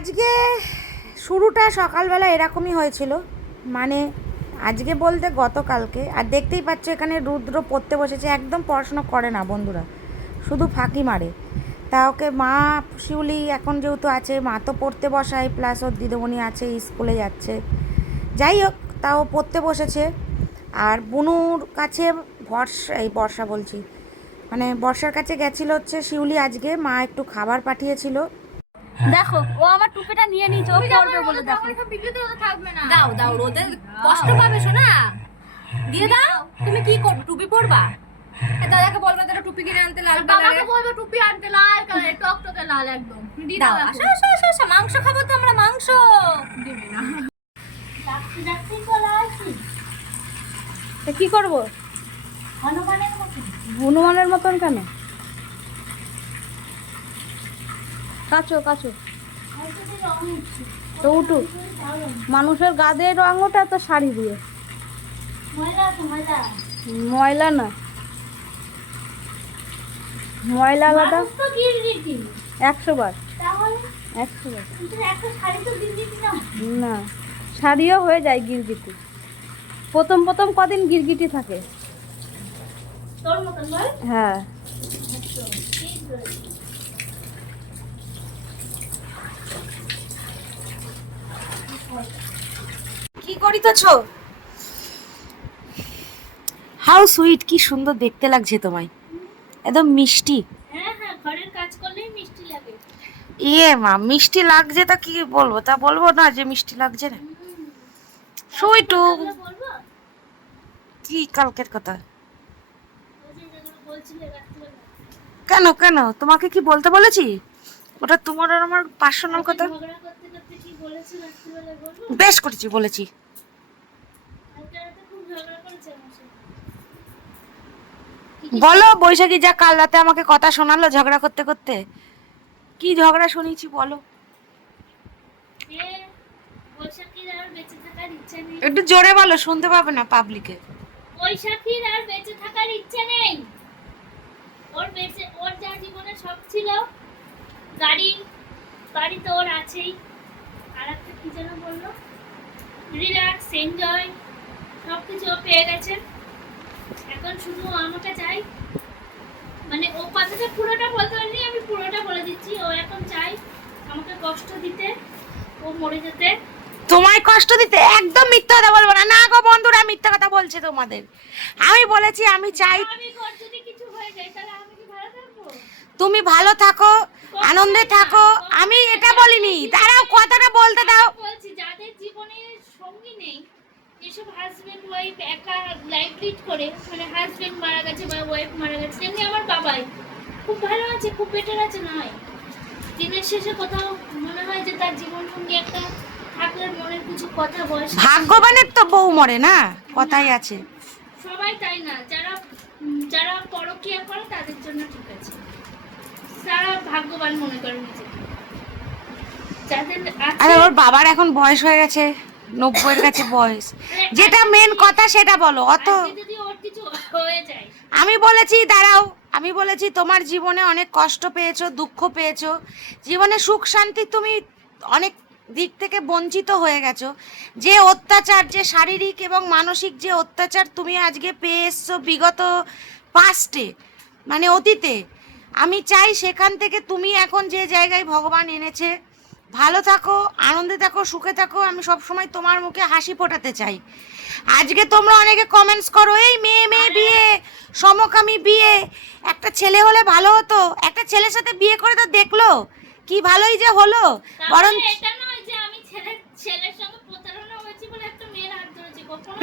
আজকে শুরুটা সকালবেলা এরকমই হয়েছিল। মানে আজকে বলতে গতকালকে। আর দেখতেই পাচ্ছ এখানে রুদ্র পড়তে বসেছে, একদম পড়াশোনা করে না বন্ধুরা। শুধু ফাঁকি মারে। তা ওকে মা শিউলি এখন যেহেতু আছে, মা তো পড়তে বসায় প্লাস ওর দিদিমণি আছে, স্কুলে যাচ্ছে। যাই হোক, তাও পড়তে বসেছে। আর বুনুর কাছে বর্ষা, এই বর্ষা বলছি মানে বর্ষার কাছে গেছিল হচ্ছে শিউলি আজকে। মা একটু খাবার পাঠিয়েছিল। দেখো ও আমার টুপিটা নিয়ে নিয়েছে ও পড়বে বলে দেখো। বিক্রিতে তো থাকবে না। দাও দাও রোদে কষ্ট পাবে শোনা দিয়ে দাও তুমি কি কর টুপি পরবা? এ দাদাকে বলবে তোরা টুপি কিনে আনতে লাল বাবাকে বলব টুপি আনতে লাল কালার টকটকে লাল একদম। দিয়ে দাও দাও আসো আসো আসো আসো মাংস খাব তো আমরা মাংস। দিবে না। ডাকতে ডাকতে চলে আসি তা কি করব? হনুমানের মতন। হনুমানের মতন কেন? কাছো কাছো তো উঠু মানুষের গা দিয়ে রং ওঠে তো শাড়ি দিয়ে। ময়লা না। ময়লা আলাদা। একশো বার। একশো বার। না। শাড়িও হয়ে যায় গিরগিটি। প্রথম প্রথম কদিন গিরগিটি থাকে। হ্যাঁ। কি করিতেছ? হাউ সুইট কি সুন্দর দেখতে লাগছে তোমায়। একদম মিষ্টি। হ্যাঁ হ্যাঁ ইয়ে মা মিষ্টি লাগছে তা কি বলব? তা বলব না যে মিষ্টি লাগছে না। সুইটু। কি কালকের কথা? কেন কেন? তোমাকে কি বলতে বলেছি? ওটা তোমার আর আমার পার্সোনাল কথা? বেশ করেছি বলেছি। বলো বৈশাখী যা কাল রাতে আমাকে কথা শোনালো ঝগড়া করতে করতে। কি ঝগড়া শুনেছি বলো। একটু জোরে বলো শুনতে পাবে না পাবলিকে বৈশাখীর আর বেঁচে থাকার ইচ্ছে নেই। ওর বেঁচে ওর যা জীবনে সব ছিল গাড়ি গাড়ি তো ওর আছেই। আর একটা কি যেন বলল? রিল্যাক্স এনজয় সব কিছু পেয়ে গেছে। এখন শুধু আমাকে চাই মানে ও কথাটা পুরোটা বলতে পারিনি আমি পুরোটা বলে দিচ্ছি। ও এখন চাই আমাকে কষ্ট দিতে ও মরে যেতে। তোমায় কষ্ট দিতে একদম মিথ্যা কথা বলব না। না গো বন্ধুরা মিথ্যা কথা বলছে তোমাদের। আমি বলেছি আমি চাই আমি ওর যদি কিছু হয়ে যায় তাহলে আমি ভালো থাকব? তুমি ভালো থাকো আনন্দে থাকো আমি এটা বলিনি। দাঁড়াও কথাটা বলতে দাও। বলছি যাদের জীবনে সঙ্গী নেই যেসব হাজবেন্ড ওয়াইফ একা লাইফ লিড করে মানে হাজবেন্ড মারা গেছে বা ওয়াইফ মারা গেছে তেমনি আমার বাবাই। খুব ভালো আছে খুব বেটার আছে নয়। দিনের শেষে কোথাও মনে হয় যে তার জীবন সঙ্গী একটা থাকলে মনের কিছু কথা বয়স ভাগ্যবানের তো বউ মরে না কথাই আছে। সবাই তাই না যারা যারা পরকীয়া করে তাদের জন্য ঠিক আছে। তারা ভাগ্যবান মনে করে নিজেকে। আরে ওর বাবার এখন বয়স হয়ে গেছে নব্বইয়ের কাছে বয়স। যেটা মেন কথা সেটা বলো অত আমি বলেছি দাঁড়াও আমি বলেছি তোমার জীবনে অনেক কষ্ট পেয়েছ দুঃখ পেয়েছ। জীবনে সুখ শান্তি তুমি অনেক দিক থেকে বঞ্চিত হয়ে গেছো। যে অত্যাচার যে শারীরিক এবং মানসিক যে অত্যাচার তুমি আজকে পেয়ে এসছো বিগত পাস্টে মানে অতীতে আমি চাই সেখান থেকে তুমি এখন যে জায়গায় ভগবান এনেছে ভালো থাকো আনন্দে থাকো সুখে থাকো আমি সব সময় তোমার মুখে হাসি ফোটাতে চাই। আজকে তোমরা অনেকে কমেন্টস করো এই মেয়ে মেয়ে বিয়ে সমকামী বিয়ে একটা ছেলে হলে ভালো হতো একটা ছেলের সাথে বিয়ে করে তো দেখল কি ভালোই যে হলো। বরং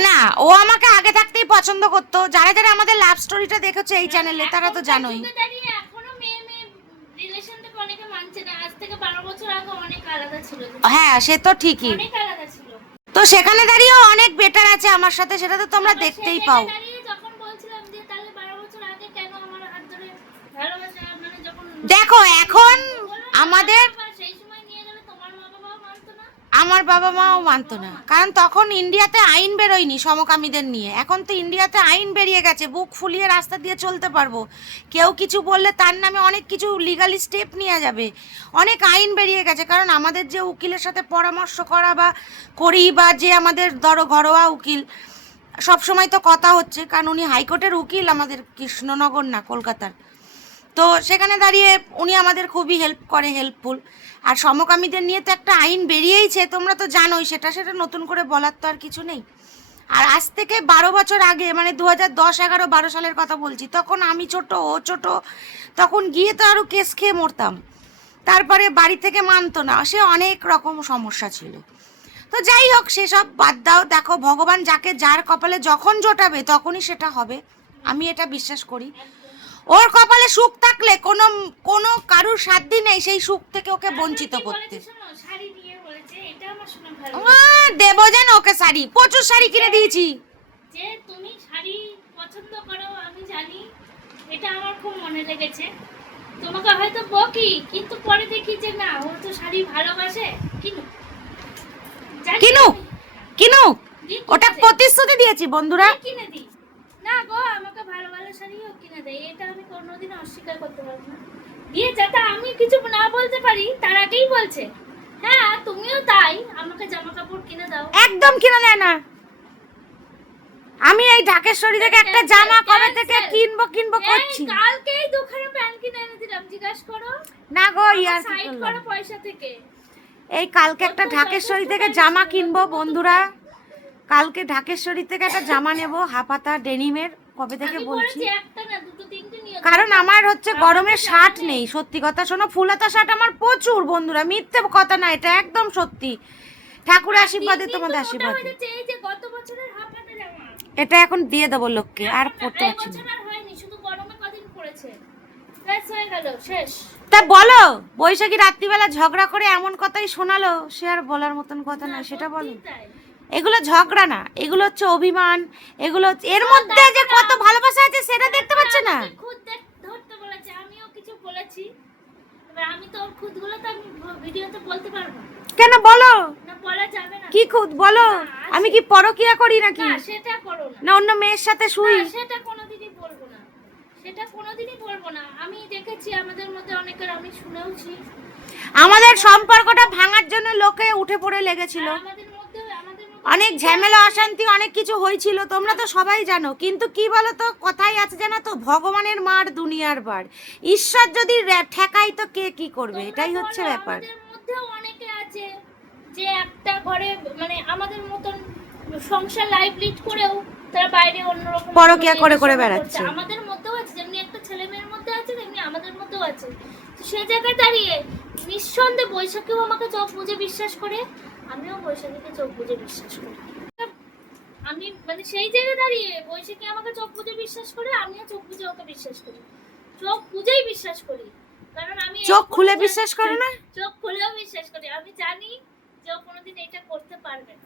না ও আমাকে আগে থাকতেই পছন্দ করতো। যারা যারা আমাদের লাভ স্টোরিটা দেখেছ এই চ্যানেলে তারা তো জানোই যুগে দাঁড়িয়ে এখনও মেয়ে মেয়ে রিলেশন থেকে অনেকে মানছে না। আজ থেকে বারো বছর আগে অনেক আলাদা ছিল। হ্যাঁ সে তো ঠিকই। অনেক আলাদা ছিল। তো সেখানে দাঁড়িয়ে অনেক বেটার আছে আমার সাথে সেটা তো তোমরা দেখতেই পাও। যখন বলছিলাম যে তাহলে বারো বছর আগে কেন আমার হাত ধরে ভালোবাসা মানে যখন দেখো এখন আমাদের বাবা, সেই সময় নিয়ে গেলে তোমার মা বাবা মানতো না আমার বাবা মাও মানতো না। কারণ তখন ইন্ডিয়াতে আইন বেরোয়নি সমকামীদের নিয়ে। এখন তো ইন্ডিয়াতে আইন বেরিয়ে গেছে। বুক ফুলিয়ে রাস্তা দিয়ে চলতে পারব। কেউ কিছু বললে তার নামে অনেক কিছু লিগালি স্টেপ নেওয়া যাবে। অনেক আইন বেরিয়ে গেছে। কারণ আমাদের যে উকিলের সাথে পরামর্শ করা বা করি বা যে আমাদের ধরো ঘরোয়া উকিল সব সময় তো কথা হচ্ছে। কারণ উনি হাইকোর্টের উকিল আমাদের কৃষ্ণনগর না, কলকাতার। তো সেখানে দাঁড়িয়ে উনি আমাদের খুবই হেল্প করে হেল্পফুল আর সমকামীদের নিয়ে তো একটা আইন বেরিয়েইছে, তোমরা তো জানোই, সেটা সেটা নতুন করে বলার তো আর কিছু নেই। আর আজ থেকে বারো বছর আগে মানে দু হাজার দশ, এগারো, বারো সালের কথা বলছি, তখন আমি ছোট, ও ছোট, তখন গিয়ে তো আরও কেস খেয়ে মরতাম। তারপরে বাড়ি থেকে মানতো না, সে অনেক রকম সমস্যা ছিল। তো যাই হোক, সেসব বাদ দাও, দেখো ভগবান যাকে যার কপালে যখন জোটাবে, তখনই সেটা হবে। আমি এটা বিশ্বাস করি। ওর কপালে সুখ থাকলে কোনো কোনো কারুর সাধ্যই নেই সেই সুখ থেকে ওকে বঞ্চিত তারপর করতে। দেবো যেন ওকে শাড়ি। প্রচুর শাড়ি কিনে দিয়েছি। যে তুমি শাড়ি পছন্দ করো আমি জানি এটা আমার খুব মনে লেগেছে। তোমাকে হয়তো বকি কিন্তু পরে দেখি যে না ও তো শাড়ি ভালোবাসে। কিনু। আমি- কিনু ওটা প্রতিশ্রুতি দিয়েছি বন্ধুরা। কিনে দিই না গো আমাকে ভালো ভালো কিনে দেয় এটা আমি কোনোদিন অস্বীকার করতে পারব না। দিয়ে যাতে আমি কিছু না বলতে পারি তার আগেই বলছে হ্যাঁ তুমিও তাই আমাকে জামা কাপড় কিনে দাও। একদম কিনে দেয় না। আমি এই ঢাকেশ্বরী থেকে একটা জামা কবে থেকে কিনবো কিনবো করছি। কালকেই দুখানা প্যান্ট কিনে এনে দিলাম জিজ্ঞাসা করো। না গো ইয়ার সাইড করো পয়সা থেকে। এই কালকে একটা ঢাকেশ্বরী থেকে জামা কিনবো বন্ধুরা। কালকে ঢাকেশ্বরী থেকে একটা জামা নেব হাফাতা ডেনিমের কবে থেকে বলছি বলেছি একটা না দুটো তিনটে নিয়ে কারণ আমার হচ্ছে গরমের শার্ট নেই সত্যি কথা শোনো ফুলাতা শার্ট আমার প্রচুর বন্ধুরা মিথ্যে কথা না এটা একদম সত্যি। ঠাকুর আশীর্বাদে তোমাদের আশীর্বাদে। এটা এখন দিয়ে দেবো লোককে আর পড়তে পারছি না। গরমে হয়ে তা বলো বৈশাখী রাত্রিবেলা ঝগড়া করে এমন কথাই শোনালো সে আর বলার মতন কথা না সেটা বলো। এগুলো ঝগড়া না এগুলো হচ্ছে অভিমান এগুলো এর মধ্যে যে কত ভালোবাসা আছে সেটা দেখতে পাচ্ছ না? আমাকে খুদ দেখ- ধরতে বলেছে আমিও কিছু বলেছি। আমি তো খুদগুলো তো আমি ভিডিওতে বলতে পারব কেন বলো? কি খুদ? বলো। আমি কি পরকিয়া করি নাকি? না সেটা না। না অন্য মেয়ের সাথে শুই। সেটা কোনোদিনই বলব না। সেটা কোনোদিনই বলব না। আমি দেখেছি আমাদের মধ্যে অনেকের আমি শুনেওছি। আমাদের সম্পর্কটা ভাঙার জন্য লোকে উঠে পড়ে লেগেছিল। আমাদের মধ্যে আমাদের অনেক ঝামেলা অশান্তি অনেক কিছু হয়েছিল তোমরা তো সবাই জানো। কিন্তু কি বলো তো কথাই আছে জানো তো ভগবানের মার দুনিয়ার বার। ঈশ্বর যদি ঠেকাই তো কে কি করবে? এটাই হচ্ছে ব্যাপার। অনেকে আছে যে একটা ঘরে মানে আমাদের মতন সংসার লাইফ লিড করেও তারা বাইরে অন্যরকম পরকীয়া করে করে বেড়াচ্ছে। আমাদের মধ্যেও আছে যেমনি একটা ছেলে মেয়ের মধ্যে আছে তেমনি আমাদের মধ্যেও আছে। তো সে জায়গায় দাঁড়িয়ে নিঃসন্দেহে বৈশাখীও আমাকে চোখ বুঝে বিশ্বাস করে আমিও বৈশাখীকে চোখ বুঝে বিশ্বাস করি। আমি মানে সেই জায়গায় দাঁড়িয়ে বৈশাখী আমাকে চোখ বুঝে বিশ্বাস করে আমিও চোখ বুঝে ওকে বিশ্বাস করি। চোখ বুঝেই বিশ্বাস করি। কারণ আমি চোখ খুলে বিশ্বাস করো না? চোখ খুলেও বিশ্বাস করি। আমি জানি যে ও কোনোদিন এটা করতে পারবে না।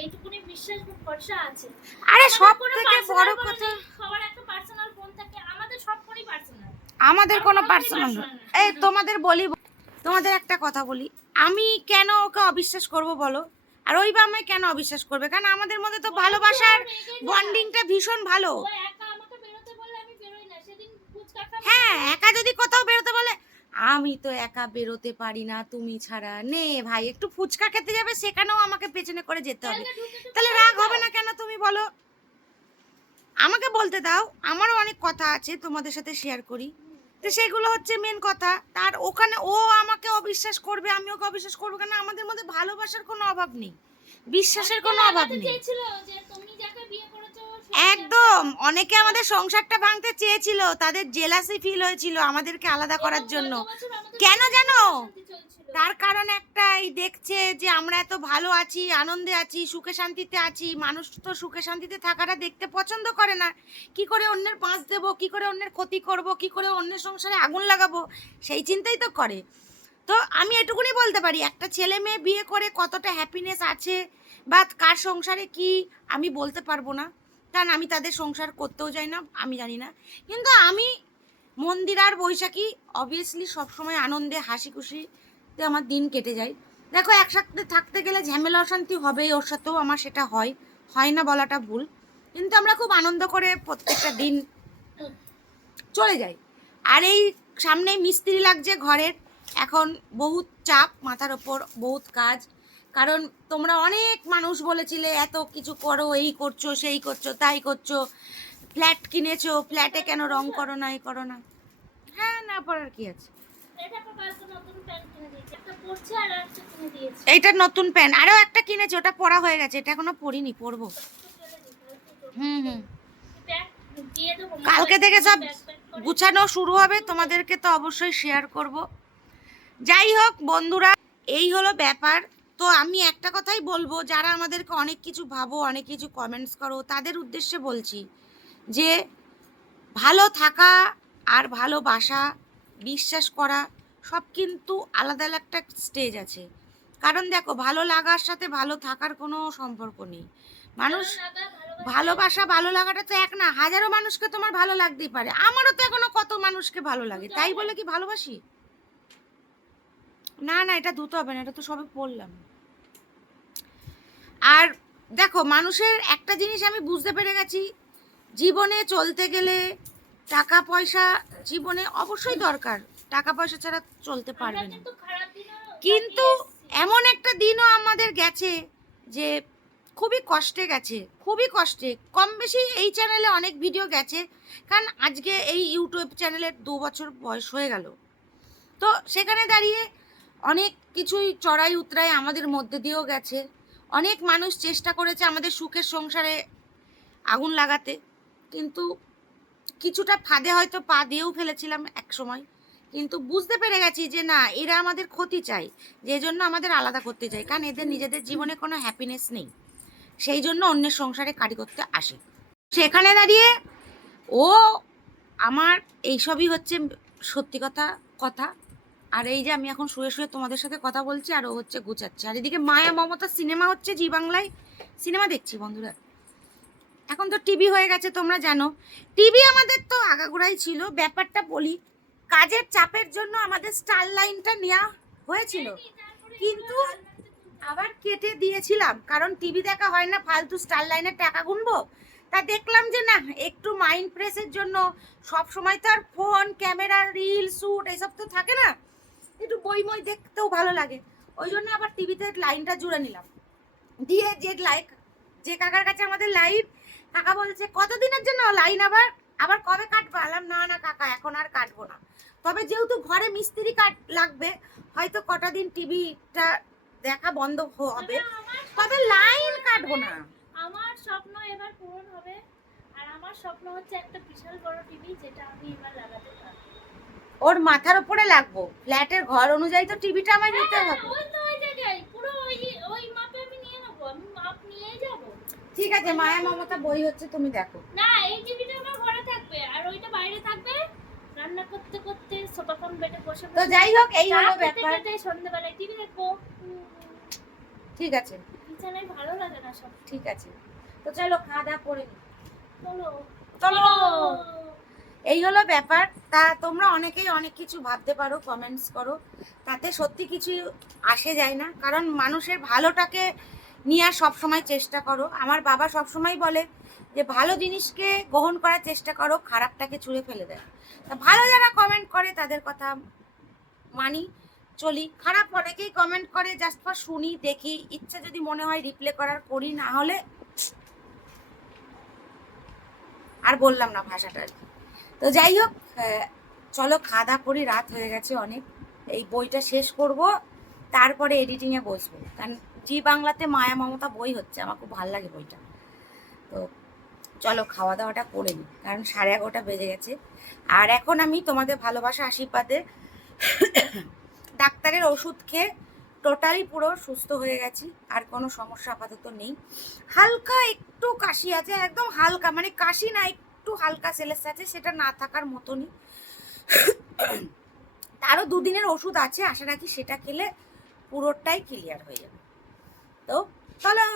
এইটুকুনি বিশ্বাস ভরসা আছে। আরে সব থেকে বড় কথা সবার একটা পার্সোনাল ফোন থাকে। আমাদের সব ফোনই পার্সোনাল আমাদের কোনো পার্সোনাল এই তোমাদের বলি তোমাদের একটা কথা বলি। আমি কেন ওকে অবিশ্বাস করব বলো? আর ওই বা আমায় কেন অবিশ্বাস করবে? কারণ আমাদের মধ্যে তো ভালোবাসার বন্ডিংটা ভীষণ ভালো। হ্যাঁ একা যদি কোথাও বেরোতে বলে আমি তো একা বেরোতে পারি না তুমি ছাড়া নে ভাই একটু ফুচকা খেতে যাবে সেখানেও আমাকে পেছনে করে যেতে হবে। তাহলে রাগ হবে না কেন তুমি বলো? আমাকে বলতে দাও আমারও অনেক কথা আছে তোমাদের সাথে শেয়ার করি। তো সেগুলো হচ্ছে মেন কথা। তার ওখানে ও আমাকে অবিশ্বাস করবে আমি ওকে অবিশ্বাস করব কেন? আমাদের মধ্যে ভালোবাসার কোনো অভাব নেই। বিশ্বাসের কোনো অভাব নেই। একদম। অনেকে আমাদের সংসারটা ভাঙতে চেয়েছিল তাদের জেলাসি ফিল হয়েছিল আমাদেরকে আলাদা করার জন্য। কেন জানো? তার কারণ একটাই, দেখছে যে আমরা এত ভালো আছি, আনন্দে আছি, সুখে শান্তিতে আছি, মানুষ তো সুখে শান্তিতে থাকাটা দেখতে পছন্দ করে না। কি করে অন্যের পাঁচ দেবো, কি করে অন্যের ক্ষতি করব, কি করে অন্যের সংসারে আগুন লাগাবো? সেই চিন্তাই তো করে। তো আমি এটুকুনি বলতে পারি, একটা ছেলে মেয়ে বিয়ে করে কতটা হ্যাপিনেস আছে বা কার সংসারে কি, আমি বলতে পারব না। কারণ আমি তাদের সংসার করতেও যাই না, আমি জানি না। কিন্তু আমি মন্দির আর বৈশাখী অবভিয়াসলি সবসময় আনন্দে হাসি খুশিতে আমার দিন কেটে যায়। দেখো, একসাথে থাকতে গেলে ঝামেলা অশান্তি হবেই, ওর সাথেও আমার সেটা হয়। হয় না বলাটা ভুল। কিন্তু আমরা খুব আনন্দ করে প্রত্যেকটা দিন চলে যাই। আর এই সামনেই মিস্ত্রি লাগছে ঘরের। এখন বহুত চাপ, মাথার ওপর বহুত কাজ। কারণ তোমরা অনেক মানুষ বলেছিলে, এত কিছু করো, এই করছ, সেই করছ, তাই করছ। ফ্ল্যাট কিনেছো, ফ্ল্যাটে কেন রং করো না এই করো না? হ্যাঁ না পড়ার কি আছে? এইটা নতুন প্যান্ট। আরও একটা কিনেছি, ওটা পরা হয়ে গেছে। এটা এখনও পরিনি, পরবো। হুম হুম। কালকে থেকে সব গুছানো শুরু হবে, তোমাদেরকে তো অবশ্যই শেয়ার করব। যাই হোক, বন্ধুরা, এই হলো ব্যাপার। তো আমি একটা কথাই বলব, যারা আমাদেরকে অনেক কিছু ভাবো, অনেক কিছু কমেন্টস করো, তাদের উদ্দেশ্যে বলছি যে, ভালো থাকা আর ভালোবাসা বিশ্বাস করা, সব কিন্তু আলাদা একটা স্টেজ আছে। কারণ দেখো, ভালো লাগার সাথে ভালো থাকার কোনো সম্পর্ক নেই। মানুষ ভালোবাসা। ভালোবাসা, ভালো লাগাটা তো এক না, হাজারো মানুষকে তোমার ভালো লাগতেই পারে। আমারও তো এখনও কত মানুষকে ভালো লাগে, তাই বলে কি ভালোবাসি? না না, এটা ধুতে হবে না, এটা তো সবে পড়লাম। আর দেখো, মানুষের একটা জিনিস আমি বুঝতে পেরে গেছি, জীবনে চলতে গেলে টাকা পয়সা জীবনে অবশ্যই দরকার। টাকা পয়সা ছাড়া চলতে পারবে না। কিন্তু। এমন একটা দিনও আমাদের গেছে যে খুবই কষ্টে গেছে খুবই কষ্টে। কম বেশি এই চ্যানেলে অনেক ভিডিও গেছে কারণ আজকে এই ইউটিউব চ্যানেলের দু বছর বয়স হয়ে গেল। তো সেখানে দাঁড়িয়ে অনেক কিছুই চড়াই উতরাই আমাদের মধ্যে দিয়েও গেছে। অনেক মানুষ চেষ্টা করেছে আমাদের সুখের সংসারে আগুন লাগাতে কিন্তু কিছুটা ফাঁদে হয়তো পা দিয়েও ফেলেছিলাম এক সময় কিন্তু বুঝতে পেরে গেছি যে না, এরা আমাদের ক্ষতি চাই যে জন্য আমাদের আলাদা করতে চাই কারণ এদের নিজেদের জীবনে কোনো হ্যাপিনেস নেই। সেই জন্য অন্যের সংসারে কারি করতে আসে। সেখানে দাঁড়িয়ে ও আমার এইসবই হচ্ছে সত্যি কথা কথা। আর এই যে আমি এখন শুয়ে শুয়ে তোমাদের সাথে কথা বলছি, আর ও হচ্ছে গুছাচ্ছে আর এদিকে মায়া মমতা সিনেমা হচ্ছে জি বাংলায়। সিনেমা দেখছি বন্ধুরা। এখন তো টিভি হয়ে গেছে, তোমরা জানো। টিভি আমাদের তো আগাগোড়াই ছিল, ব্যাপারটা বলি, কাজের চাপের জন্য আমাদের স্টার লাইনটা নেওয়া হয়েছিল। কিন্তু আবার কেটে দিয়েছিলাম, কারণ টিভি দেখা হয় না, ফালতু স্টার লাইনের টাকা গুনবো। তা দেখলাম যে না, একটু মাইন্ড ফ্রেশের জন্য সব সময় তো আর ফোন ক্যামেরা রিল শ্যুট এইসব তো থাকে না। একটু বই মই দেখতেও ভালো লাগে। ওই জন্য আবার টিভিতে লাইনটা জুড়ে নিলাম। দিয়ে যে লাইক যে কাকার কাছে আমাদের লাইভ কাকা বলছে কতদিনের জন্য লাইন আবার? আবার কবে কাটবো? আলাম না না কাকা এখন আর কাটবো না। তবে যেহেতু ঘরে মিস্ত্রি কাট লাগবে হয়তো কটা দিন টিভিটা দেখা বন্ধ হবে। তবে লাইন কাটবো না। আমার স্বপ্ন এবার পূরণ হবে। আর আমার স্বপ্ন হচ্ছে একটা বিশাল বড় টিভি যেটা আমি এবার লাগাতে পারব। ওর মাথার উপরে লাগবো। ফ্ল্যাটের ঘর অনুযায়ী তো টিভিটা আমায় নিতে হ্যাঁ, হবে। ওই তো ওই জায়গায়। পুরো ওই ওই মাপে আমি নিয়ে নেব। আমি মাপ নিয়েই যাব। ঠিক আছে মায়া মমতা বই হচ্ছে তুমি দেখো। না এই টিভিটা আমার ঘরে থাকবে আর ওইটা বাইরে থাকবে। রান্না করতে করতে সোফা কম বেডে বসে তো যাই হোক এই হলো ব্যাপার। সন্ধ্যেবেলায় টিভি দেখব। ঠিক আছে। বিছানায় ভালো লাগে না সব। ঠিক আছে। তো চলো খাওয়া দাওয়া করে নি। চলো। চলো। এই হলো ব্যাপার। তা তোমরা অনেকেই অনেক কিছু ভাবতে পারো কমেন্টস করো। তাতে সত্যি কিছু আসে যায় না। কারণ মানুষের ভালোটাকে নিয়ে সব সময় চেষ্টা করো। আমার বাবা সব সময় বলে যে, ভালো জিনিসকে গ্রহণ করার চেষ্টা করো, খারাপটাকে ছুঁড়ে ফেলে দেয়। তা ভালো যারা কমেন্ট করে, তাদের কথা মানি, চলি। খারাপ অনেকেই কমেন্ট করে জাস্ট ফর শুনি, দেখি। ইচ্ছা যদি মনে হয় রিপ্লে করার করি, না হলে আর বললাম না ভাষাটা আর কি। তো যাই হোক চলো খাওয়া দাওয়া করি, রাত হয়ে গেছে অনেক। এই বইটা শেষ করব, তারপরে এডিটিংয়ে বসবো। কারণ জি বাংলাতে মায়া মমতা বই হচ্ছে, আমার খুব ভালো লাগে বইটা। তো চলো খাওয়া দাওয়াটা করে নিই, কারণ সাড়ে এগারোটা বেজে গেছে। আর এখন আমি তোমাদের ভালোবাসা আশীর্বাদে ডাক্তারের ওষুধ খেয়ে টোটালি পুরো সুস্থ হয়ে গেছি, আর কোনো সমস্যা আপাতত নেই। হালকা একটু কাশি আছে, একদম হালকা মানে কাশি না, একটু হালকা সেলেস আছে, সেটা না থাকার মতনই। তারও দুদিনের ওষুধ আছে, আশা রাখি সেটা খেলে পুরোটাই ক্লিয়ার হয়ে যাবে। তো চলো